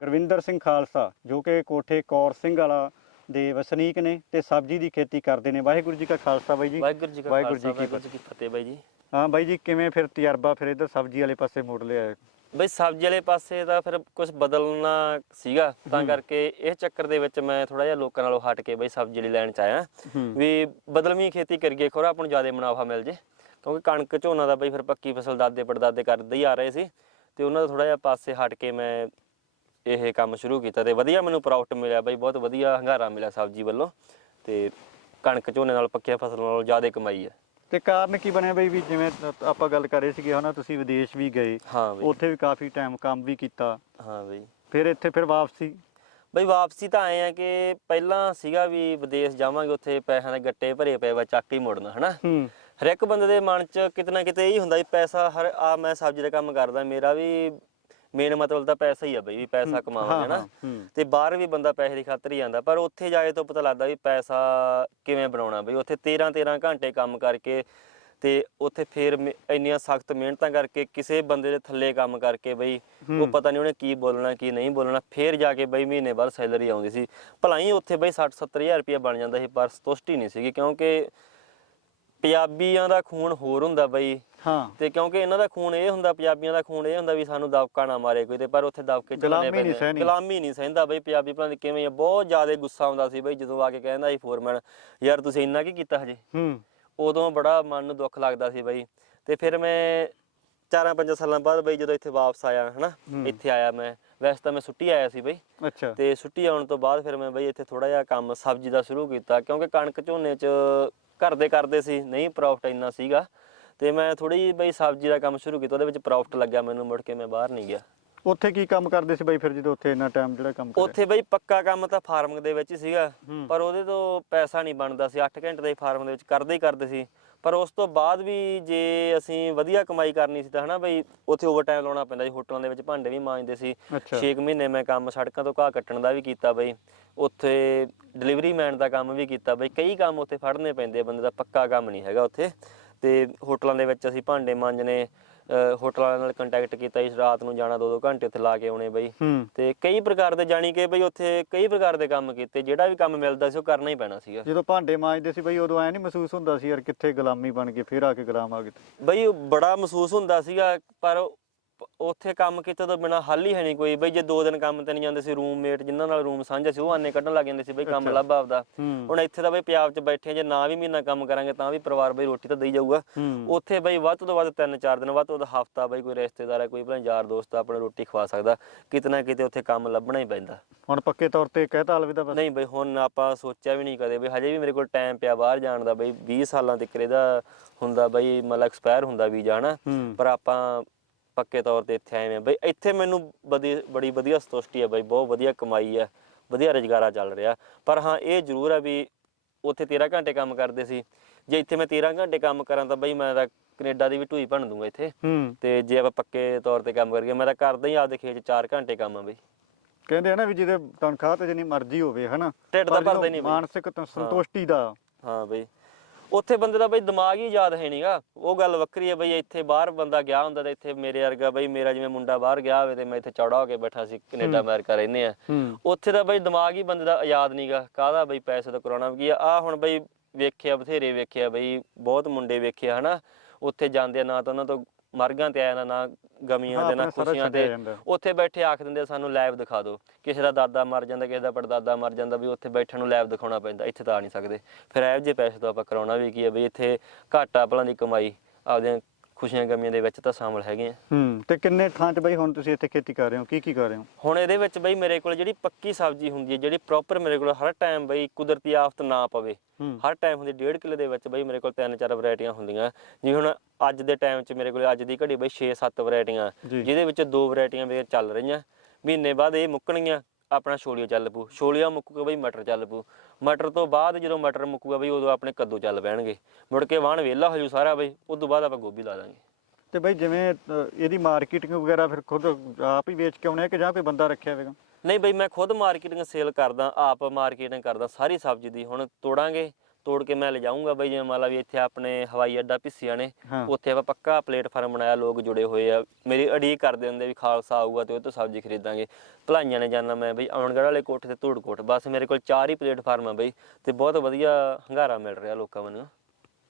ਗੁਰਵਿੰਦਰ ਸਿੰਘ ਖਾਲਸਾ ਜੋ ਕਿ ਕੋਠੇ ਕੌਰ ਸਿੰਘ ਵਾਲਾ ਦੇ ਵਸਨੀਕ ਨੇ ਤੇ ਸਬਜ਼ੀ ਦੀ ਖੇਤੀ ਕਰਦੇ ਨੇ। ਵਾਹਿਗੁਰੂ ਜੀ ਕਾ ਖਾਲਸਾ ਬਾਈ ਜੀ। ਵਾਹਿਗੁਰੂ ਜੀ ਕਾ ਵਾਹਿਗੁਰੂ ਜੀ ਕੀ ਫਤਿਹ ਬਾਈ ਜੀ। ਹਾਂ ਬਾਈ ਜੀ ਕਿਵੇਂ ਫਿਰ ਤਜਰਬਾ ਫਿਰ ਇਧਰ ਸਬਜ਼ੀ ਵਾਲੇ ਪਾਸੇ ਮੋੜ ਲਿਆ ਬਈ ਸਬਜ਼ੀ ਵਾਲੇ ਪਾਸੇ ਦਾ ਫਿਰ ਕੁਝ ਬਦਲਣਾ ਸੀਗਾ ਤਾਂ। ਕਰਕੇ ਇਹ ਚੱਕਰ ਦੇ ਵਿੱਚ ਮੈਂ ਥੋੜਾ ਜਿਹਾ ਲੋਕਾਂ ਨਾਲੋਂ ਹਟ ਕੇ ਬਈ ਸਬਜ਼ੀ ਵਾਲੀ ਲਾਈਨ ਚ ਆਇਆ। ਵੀ ਬਦਲਵੀਂ ਖੇਤੀ ਕਰੀਏ ਖੋਰਾ ਆਪਾਂ ਨੂੰ ਜ਼ਿਆਦਾ ਮੁਨਾਫਾ ਮਿਲ ਜੇ। ਕਿਉਂਕਿ ਕਣਕ ਝੋਨਾ ਦਾ ਬਈ ਫਿਰ ਪੱਕੀ ਫਸਲ ਦਾਦੇ ਪੜਦਾਦੇ ਕਰਦੇ ਹੀ ਆ ਰਹੇ ਸੀ। ਤੇ ਉਹਨਾਂ ਦਾ ਥੋੜਾ ਜਿਹਾ ਪਾਸੇ ਹਟ ਕੇ ਮੈਂ ਇਹ ਕੰਮ ਸ਼ੁਰੂ ਕੀਤਾ ਤੇ ਵਧੀਆ ਮੈਨੂੰ ਪ੍ਰੋਫਿਟ ਮਿਲਿਆ ਬਈ ਬਹੁਤ ਵਧੀਆ ਹੰਗਾਰਾ ਮਿਲਿਆ ਸਬਜ਼ੀ ਵੱਲੋਂ ਤੇ ਕਣਕ ਝੋਨੇ ਨਾਲ ਪੱਕੀਆਂ ਫਸਲਾਂ ਨਾਲੋਂ ਜ਼ਿਆਦਾ ਕਮਾਈ ਹੈ। ਤੇ ਕਾਰਨ ਕੀ ਬਣਿਆ ਬਈ ਵੀ ਜਿਵੇਂ ਤ- ਆਪਾਂ ਗੱਲ ਕਰ ਰਹੇ ਸੀਗੇ ਹਨਾ ਤੁਸੀਂ ਵਿਦੇਸ਼ ਵੀ ਗਏ ਹਾਂ ਬਈ। ਉੱਥੇ ਵੀ ਕਾਫੀ ਟਾਈਮ ਕੰਮ ਵੀ ਕੀਤਾ। ਹਾਂ ਬਈ। ਫਿਰ ਇੱਥੇ ਫਿਰ ਵਾਪਸੀ? ਬਈ ਵਾਪਸੀ ਤਾਂ ਆਏ ਆ ਕਿ ਪਹਿਲਾਂ ਸੀਗਾ ਵੀ ਵਿਦੇਸ਼ ਜਾਵਾਂਗੇ ਉੱਥੇ ਪੈਸਿਆਂ ਦੇ ਗੱਟੇ ਭਰੇ ਪਏ ਵਾ ਚੱਕ ਹੀ ਮੁੜਨਾ ਹਨਾ? ਹੂੰ। ਹਰ ਇੱਕ ਬੰਦੇ ਦੇ ਮਨ 'ਚ ਕਿਤੇ ਨਾ ਕਿਤੇ ਇਹ ਹੁੰਦਾ ਵੀ ਪੈਸਾ ਹਰ ਆ ਮੈਂ ਸਬਜ਼ੀ ਦਾ ਕੰਮ ਕਰਦਾ ਮੇਰਾ ਵੀ ਮੇਨ ਮਤਲਬ ਤਾਂ ਪੈਸਾ ਹੀ ਆ ਬਈ ਵੀ ਪੈਸਾ ਕਮਾਵਾਂਗੇ ਹੂੰ। ਤੇ ਬਾਹਰ ਵੀ ਬੰਦਾ ਪੈਸੇ ਦੀ ਖਾਤਰ ਹੀ ਜਾਂਦਾ ਪਰ ਉੱਥੇ ਜਾ ਕੇ ਤੋਂ ਪਤਾ ਲੱਗਦਾ ਵੀ ਪੈਸਾ ਕਿਵੇਂ ਬਣਾਉਣਾ ਬਈ ਉੱਥੇ 13 13 ਘੰਟੇ ਕੰਮ ਕਰਕੇ ਤੇ ਉੱਥੇ ਫੇਰ ਇੰਨੀਆਂ ਸਖਤ ਮਿਹਨਤਾਂ ਕਰਕੇ ਕਿਸੇ ਬੰਦੇ ਦੇ ਥੱਲੇ ਕੰਮ ਕਰਕੇ ਬਈ ਉਹ। ਪਤਾ ਨਹੀਂ ਉਹਨੇ ਕੀ ਬੋਲਣਾ ਕੀ ਨਹੀਂ ਬੋਲਣਾ ਫੇਰ ਜਾ ਕੇ ਬਈ ਮਹੀਨੇ ਬਾਅਦ ਸੈਲਰੀ ਆਉਂਦੀ ਸੀ ਭਲਾ ਹੀ ਉੱਥੇ ਬਈ 60 70000 ਰੁਪਏ ਬਣ ਜਾਂਦਾ ਸੀ ਪਰ ਸੰਤੁਸ਼ਟੀ ਨਹੀਂ ਸੀਗੀ ਕਿਉਂਕਿ ਪੰਜਾਬੀਆਂ ਦਾ ਖੂਨ ਹੋਰ ਹੁੰਦਾ ਬਈ ਹਾਂ। ਤੇ ਕਿਉਂਕਿ ਇਹਨਾਂ ਦਾ ਖੂਨ ਇਹ ਹੁੰਦਾ ਪੰਜਾਬੀਆਂ ਦਾ ਖੂਨ ਇਹ ਹੁੰਦਾ ਵੀ ਸਾਨੂੰ ਦਬਕਾ ਨਾ ਮਾਰੇ ਕੋਈ ਤੇ ਪਰ ਉੱਥੇ ਦਬਕੇ ਚੱਲਣੇ ਗੁਲਾਮੀ ਨਹੀਂ ਪੈਂਦੇ। ਸਹਿਣੀ। ਗੁਲਾਮੀ ਨਹੀਂ ਸਹਿੰਦਾ ਬਈ ਪੰਜਾਬੀ ਭਲਾਂ ਕਿਵੇਂ ਆ ਬਹੁਤ ਜ਼ਿਆਦਾ ਗੁੱਸਾ ਆਉਂਦਾ ਸੀ ਬਈ ਜਦੋਂ ਆ ਕੇ ਕਹਿੰਦਾ ਸੀ ਫੋਰਮੈਨ ਯਾਰ ਤੁਸੀਂ ਇੰਨਾ ਕੀ ਕੀਤਾ ਹਜੇ? ਹੂੰ। ਉਦੋਂ ਬੜਾ ਮਨ ਨੂੰ ਦੁੱਖ ਲੱਗਦਾ ਸੀ ਬਈ। ਤੇ ਫਿਰ ਮੈਂ ਚਾਰਾਂ ਪੰਜਾਂ ਸਾਲਾਂ ਬਾਅਦ ਬਈ ਜਦੋਂ ਇੱਥੇ ਵਾਪਸ ਆਇਆ ਹਨਾ ਹੂੰ। ਇੱਥੇ ਆਇਆ ਮੈਂ। ਵੈਸੇ ਤਾਂ ਮੈਂ ਛੁੱਟੀ ਆਇਆ ਸੀ ਬਈ। ਅੱਛਾ। ਤੇ ਛੁੱਟੀ ਆਉਣ ਤੋਂ ਬਾਅਦ ਫਿਰ ਮੈਂ ਬਈ ਇੱਥੇ ਥੋੜਾ ਜਿਹਾ ਕੰਮ ਸਬਜ਼ੀ ਦਾ ਸ਼ੁਰੂ ਕੀਤਾ ਕਿਉਂਕਿ ਕਣਕ ਝੋਨੇ 'ਚ ਘਰ ਦੇ ਕਰਦੇ ਸੀ ਨਹੀਂ ਪ੍ਰੋਫਿਟ ਇੰਨਾ ਸੀਗਾ। ਤੇ ਮੈਂ ਥੋੜੀ ਜਿਹੀ ਬਈ ਸਬਜ਼ੀ ਦਾ ਕੰਮ ਸ਼ੁਰੂ ਕੀਤਾ ਉਹਦੇ ਵਿੱਚ ਪ੍ਰੋਫਿਟ ਲੱਗਿਆ ਮੈਨੂੰ ਮੁੜ ਕੇ ਮੈਂ ਬਾਹਰ ਨਹੀਂ ਗਿਆ। ਉੱਥੇ ਕੀ ਕੰਮ ਕਰਦੇ ਸੀ ਬਾਈ ਫਿਰ ਜਦੋਂ ਉੱਥੇ ਇੰਨਾ ਟਾਈਮ ਜਿਹੜਾ ਕੰਮ ਕਰਿਆ? ਉੱਥੇ ਬਈ ਪੱਕਾ ਕੰਮ ਤਾਂ ਫਾਰਮਿੰਗ ਦੇ ਵਿੱਚ ਹੀ ਸੀਗਾ ਹੂੰ। ਪਰ ਉਹਦੇ ਤੋਂ ਪੈਸਾ ਨਹੀਂ ਬਣਦਾ ਸੀ। 8 ਘੰਟੇ ਦੇ ਫਾਰਮ ਦੇ ਵਿੱਚ ਕਰਦੇ ਹੀ ਕਰਦੇ ਸੀ। ਪਰ ਉਸ ਤੋਂ ਬਾਅਦ ਵੀ ਜੇ ਅਸੀਂ ਵਧੀਆ ਕਮਾਈ ਕਰਨੀ ਸੀ ਤਾਂ ਹਨਾ ਬਈ ਉੱਥੇ ਓਵਰਟਾਈਮ ਲਾਉਣਾ ਪੈਂਦਾ ਸੀ। ਹੋਟਲਾਂ ਦੇ ਵਿੱਚ ਭਾਂਡੇ ਵੀ ਮਾਂਜਦੇ ਸੀ। ਅੱਛਾ। 6 ਮਹੀਨੇ ਮੈਂ ਕੰਮ ਸੜਕਾਂ ਤੋਂ ਘਾਹ ਕੱਟਣ ਦਾ ਵੀ ਕੀਤਾ ਬਈ। ਉੱਥੇ ਡਿਲੀਵਰੀ ਮੈਨ ਦਾ ਕੰਮ ਵੀ ਕੀਤਾ ਬਈ। ਕਈ ਕੰਮ ਉੱਥੇ ਫੜਨੇ ਪੈਂਦੇ ਆ ਬੰਦੇ ਦਾ ਪੱਕਾ ਕੰਮ ਨਹੀਂ ਹੈਗਾ ਉੱਥੇ। ਤੇ ਹੋਟਲਾਂ ਦੇ ਵਿੱਚ ਅਸੀਂ ਭਾਂਡੇ ਅਹ ਹੋਟਲਾਂ ਨਾਲ ਕੰਟੈਕਟ ਕੀਤਾ ਇਸ ਰਾਤ ਨੂੰ ਜਾਣਾ 2-2 ਘੰਟੇ ਉੱਥੇ ਲਾ ਕੇ ਆਉਣੇ ਬਈ। ਤੇ ਕਈ ਪ੍ਰਕਾਰ ਦੇ ਜਾਣੀ ਕਿ ਬਈ ਉੱਥੇ ਕਈ ਪ੍ਰਕਾਰ ਦੇ ਕੰਮ ਕੀਤੇ ਜਿਹੜਾ ਵੀ ਕੰਮ ਮਿਲਦਾ ਸੀ ਉਹ ਕਰਨਾ ਹੀ ਪੈਣਾ ਸੀਗਾ। ਜਦੋਂ ਭਾਂਡੇ ਮਾਂਜਦੇ ਸੀ ਬਈ ਉਦੋਂ ਐ ਨਹੀਂ ਮਹਿਸੂਸ ਹੁੰਦਾ ਸੀ ਯਾਰ ਕਿੱਥੇ ਗੁਲਾਮੀ ਬਣ ਗਈ ਫਿਰ ਆ ਕੇ ਗੁਲਾਮ ਆ ਗਏ। ਬਈ ਬੜਾ ਮਹਿਸੂਸ ਹੁੰਦਾ ਸੀਗਾ ਪਰ ਉੱਥੇ ਕੰਮ ਕੀਤੇ ਤੋਂ ਬਿਨਾ ਹੱਲ ਹੀ ਹੈ ਨਹੀਂ ਕੋਈ। ਬਈ ਜੇ ਦੋ ਦਿਨ ਕੰਮ ਤੇ ਨਹੀਂ ਜਾਂਦੇ ਸੀ ਰੂਮਮੇਟ ਜਿਨ੍ਹਾਂ ਨਾਲ ਰੂਮ ਸਾਂਝਾ ਸੀ ਉਹ ਆਨੇ ਕੱਢਣ ਲੱਗ ਜਾਂਦੇ ਸੀ ਬਈ ਕੰਮ। ਲੱਭ ਆਪਦਾ। ਹੁਣ ਇੱਥੇ ਤਾਂ ਬਈ ਪੰਜਾਬ 'ਚ ਬੈਠੇ ਜੇ ਨਾ ਵੀ ਮਹੀਨਾ ਕੰਮ ਕਰਾਂਗੇ ਤਾਂ ਵੀ ਪਰਿਵਾਰ ਬਈ ਰੋਟੀ ਤਾਂ ਦੇਈ ਜਾਊਗਾ। ਉੱਥੇ ਬਈ ਵੱਧ ਤੋਂ ਵੱਧ 3-4 ਦਿਨ ਵੱਧ ਤੋਂ ਵੱਧ ਹਫਤਾ ਬਈ ਕੋਈ ਰਿਸ਼ਤੇਦਾਰ ਹੈ ਕੋਈ ਭਲਾ ਯਾਰ ਦੋਸਤ ਆਪਣਾ ਰੋਟੀ ਖਵਾ ਸਕਦਾ। ਕਿਤੇ ਨਾ ਕਿਤੇ ਉੱਥੇ ਕੰਮ ਲੱਭਣਾ ਹੀ ਪੈਂਦਾ। ਹੁਣ ਪੱਕੇ ਤੌਰ ਤੇ ਕਹਿਤਾ ਅਲਵਿਦਾ ਬਸ। ਨਹੀਂ ਬਈ ਹੁਣ ਆਪਾਂ ਸੋਚਿਆ ਵੀ ਨਹੀਂ ਕਦੇ ਬਈ ਹਜੇ ਵੀ ਮੇਰੇ ਕੋਲ ਟਾਈਮ ਪਿਆ ਬਾਹਰ ਜਾਣ ਦਾ ਬਈ 20 ਸਾਲਾਂ ਤੱਕ ਇਹਦਾ ਹੁੰਦਾ ਬਈ ਮਤਲਬ ਐਕਸਪਾਇਰ ਹੁੰਦਾ ਵੀਜ਼ਾ ਹਨਾ। ਹੂੰ। ਪਰ ਆਪਾਂ ਪੱਕੇ ਤੌਰ ਤੇ ਇੱਥੇ ਆਏ ਹਾਂ ਬਈ ਇੱਥੇ ਮੈਨੂੰ ਬੜੀ ਵਧੀਆ ਸੰਤੁਸ਼ਟੀ ਹੈ ਬਈ ਬਹੁਤ ਵਧੀਆ ਕਮਾਈ ਹੈ ਵਧੀਆ ਰੁਜ਼ਗਾਰਾ ਚੱਲ ਰਿਹਾ। ਪਰ ਹਾਂ ਇਹ ਜ਼ਰੂਰ ਹੈ ਵੀ ਉੱਥੇ 13 ਘੰਟੇ ਕੰਮ ਕਰਦੇ ਸੀ। ਜੇ ਇੱਥੇ ਮੈਂ 13 ਘੰਟੇ ਕੰਮ ਕਰਾਂ ਤਾਂ ਬਈ ਮੈਂ ਤਾਂ ਕੈਨੇਡਾ ਦੀ ਵੀ ਢੂਈ ਬਣ ਦੂੰਗਾ ਇੱਥੇ। ਤੇ ਜੇ ਆਪਾਂ ਪੱਕੇ ਤੌਰ ਤੇ ਕੰਮ ਕਰੀਏ ਮੈਂ ਤਾਂ ਕਰਦਾ ਹੀ ਆਪਦੇ ਖੇਤ 'ਚ 4 ਘੰਟੇ ਕੰਮ ਆ ਬਈ। ਕਹਿੰਦੇ ਆ ਨਾ ਵੀ ਜਿਹਦੇ ਤਨਖਾਹ ਤੇ ਜਿੰਨੀ ਮਰਜ਼ੀ ਹੋਵੇ ਹਨਾ? ਢਿੱਡ ਜਦੋਂ ਭਰਦਾ ਨਹੀਂ। ਮਾਨਸਿਕ ਸੰਤੁਸ਼ਟੀ ਦਾ। ਹਾਂ ਬਈ। ਉੱਥੇ ਬੰਦੇ ਦਾ ਬਈ ਦਿਮਾਗ ਹੀ ਯਾਦ ਹੈ ਨਹੀਂਗਾ ਉਹ ਗੱਲ ਵੱਖਰੀ ਹੈ ਬਈ ਇੱਥੇ ਬਾਹਰ ਬੰਦਾ ਗਿਆ ਹੁੰਦਾ ਤੇ ਇੱਥੇ ਮੇਰੇ ਵਰਗਾ ਬਈ ਮੇਰਾ ਜਿਵੇਂ ਮੁੰਡਾ ਬਾਹਰ ਗਿਆ ਹੋਵੇ ਤੇ ਮੈਂ ਇੱਥੇ ਚੌੜਾ ਹੋ ਕੇ ਬੈਠਾ ਸੀ ਕੈਨੇਡਾ ਅਮਰੀਕਾ ਰਹਿੰਦੇ ਆ। ਉੱਥੇ ਦਾ ਬਈ ਦਿਮਾਗ ਹੀ ਬੰਦੇ ਦਾ ਆਜ਼ਾਦ ਨਹੀਂਗਾ ਕਾਹਦਾ ਬਈ ਪੈਸੇ ਤੋਂ ਕਰਾਉਣਾ। ਕੀ ਆ ਹੁਣ ਬਈ ਵੇਖਿਆ ਬਥੇਰੇ ਵੇਖਿਆ ਬਈ ਬਹੁਤ ਮੁੰਡੇ ਵੇਖਿਆ ਹਨਾ। ਉੱਥੇ ਜਾਂਦੇ ਨਾ ਤਾਂ ਉਹਨਾਂ ਤੋਂ ਮਰਗਾਂ ਤੇ ਆਇਆ ਨਾ ਨਾ ਗਮੀਆਂ ਦੇ ਨਾ ਆਪਣਾ ਸਾਰਾ ਖੁਸ਼ੀਆਂ ਜਾਂਦਾ। ਉੱਥੇ ਬੈਠੇ ਆਖ ਦਿੰਦੇ ਸਾਨੂੰ ਲੈਬ ਦਿਖਾ ਦਿਓ ਕਿਸੇ ਦਾ ਦਾਦਾ ਮਰ ਜਾਂਦਾ ਕਿਸੇ ਦਾ ਪੜਦਾਦਾ ਮਰ ਜਾਂਦਾ ਵੀ ਉੱਥੇ ਬੈਠਣ ਨੂੰ ਲੈਬ ਦਿਖਾਉਣਾ ਪੈਂਦਾ ਇੱਥੇ ਤਾਂ ਆ ਨਹੀਂ ਸਕਦੇ ਫਿਰ ਇਹੋ ਜਿਹੇ ਪੈਸੇ ਤੋਂ ਆਪਾਂ ਕਰਾਉਣਾ ਵੀ ਕੀ ਹੈ ਬਈ ਇੱਥੇ ਘਾਟਾ ਭਲਾਂ ਦੀ ਕਮਾਈ ਆਪਦੀਆਂ ਖੁਸ਼ੀਆਂ ਗਮੀਆਂ ਦੇ ਵਿੱਚ ਤਾਂ ਸ਼ਾਮਲ ਹੈਗੇ ਆ। ਹੂੰ ਤੇ ਕਿੰਨੇ ਥਾਂ 'ਚ ਬਈ ਹੁਣ ਤੁਸੀਂ ਇੱਥੇ ਖੇਤੀ ਕਰ ਰਹੇ ਹੋ? ਕੀ ਕੀ ਕਰ ਰਹੇ ਹੋ? ਹੁਣ ਇਹਦੇ ਵਿੱਚ ਬਈ ਮੇਰੇ ਕੋਲ ਜਿਹੜੀ ਪੱਕੀ ਸਬਜ਼ੀ ਹੁੰਦੀ ਹੈ ਜਿਹੜੀ ਪ੍ਰੋਪਰ ਮੇਰੇ ਕੋਲ ਹਰ ਟਾਈਮ ਬਈ ਕੁਦਰਤੀ ਆਫਤ ਨਾ ਪਵੇ। ਹਰ ਟਾਈਮ ਹੁੰਦੀ ਡੇਢ ਕਿੱਲੇ ਦੇ ਵਿੱਚ ਬਈ ਮੇਰੇ ਕੋਲ ਤਿੰਨ ਚਾਰ ਵੈਰਾਈਟੀਆਂ ਹੁੰਦੀਆਂ। ਜਿਵੇਂ ਹੁਣ ਅੱਜ ਦੇ ਟਾਈਮ 'ਚ ਮੇਰੇ ਕੋਲ ਅੱਜ ਦੀ ਘੜੀ ਬਈ 6-7 ਵੈਰਾਈਟੀਆਂ। ਜਿਹਦੇ ਵਿੱਚ ਦੋ ਵੈਰਾਈਟੀਆਂ ਮੇਰੇ ਚੱਲ ਰਹੀਆਂ। ਮਹੀਨੇ ਬਾਅਦ ਇਹ ਮੁੱਕਣਗੀਆਂ। ਆਪਣਾ ਛੋਲੀਆ ਚੱਲ ਪੂ ਛੋਲੀਆ ਮੁੱਕੂਗਾ ਬਈ ਮਟਰ ਚੱਲ ਪੂ ਮਟਰ ਤੋਂ ਬਾਅਦ ਜਦੋਂ ਮਟਰ ਮੁੱਕੂਗਾ ਬਈ ਉਦੋਂ ਆਪਣੇ ਕੱਦੂ ਚੱਲ ਪੈਣਗੇ। ਮੁੜ ਕੇ ਵਾਹਣ ਵਿਹਲਾ ਹੋ ਜੂ ਸਾਰਾ ਬਈ ਉਸ ਤੋਂ ਬਾਅਦ ਆਪਾਂ ਗੋਭੀ ਲਾ ਦਾਂਗੇ। ਤੇ ਬਈ ਜਿਵੇਂ ਅ, ਇਹਦੀ ਮਾਰਕੀਟਿੰਗ ਵਗੈਰਾ ਫਿਰ ਖੁਦ ਆਪ ਹੀ ਵੇਚ ਕੇ ਆਉਣੇ ਆ ਕਿ ਜਾਂ ਕੋਈ ਬੰਦਾ ਰੱਖਿਆ ਹੋਵੇਗਾ? ਨਹੀਂ ਬਈ ਮੈਂ ਖੁਦ ਮਾਰਕੀਟਿੰਗ ਸੇਲ ਕਰਦਾ ਆਪ ਮਾਰਕੀਟਿੰਗ ਕਰਦਾ ਸਾਰੀ ਸਬਜ਼ੀ ਦੀ। ਹੁਣ ਤੋੜਾਂਗੇ ਤੋੜ ਕੇ ਮੈਂ ਲਿਜਾਊਂਗਾ ਬਈ ਜਿਵੇਂ ਮੰਨ ਲਾ ਵੀ ਇੱਥੇ ਆਪਣੇ ਹਵਾਈ ਅੱਡਾ ਪਿੱਸੀਆਂ ਨੇ ਹਾਂ। ਉੱਥੇ ਆਪਾਂ ਪੱਕਾ ਪਲੇਟਫਾਰਮ ਬਣਾਇਆ ਲੋਕ ਜੁੜੇ ਹੋਏ ਆ। ਮੇਰੀ ਅੜੀਕ ਕਰਦੇ ਹੁੰਦੇ ਵੀ ਖਾਲਸਾ ਆਊਗਾ ਤੇ ਉਹ ਤੋਂ ਸਬਜ਼ੀ ਖਰੀਦਾਂਗੇ। ਭਲਾਈਆਂ ਨੇ ਜਾਣਾ ਮੈਂ ਬਈ ਅਮਨਗੜ੍ਹ ਵਾਲੇ ਕੋਠੇ ਤੇ ਧੂੜਕੋਟ ਬਸ ਮੇਰੇ ਕੋਲ ਚਾਰ ਹੀ ਪਲੇਟਫਾਰਮ ਆ ਬਈ ਤੇ ਬਹੁਤ ਵਧੀਆ ਹੰਗਾਰਾ ਮਿਲ ਰਿਹਾ ਲੋਕਾਂ ਮੈਨੂੰ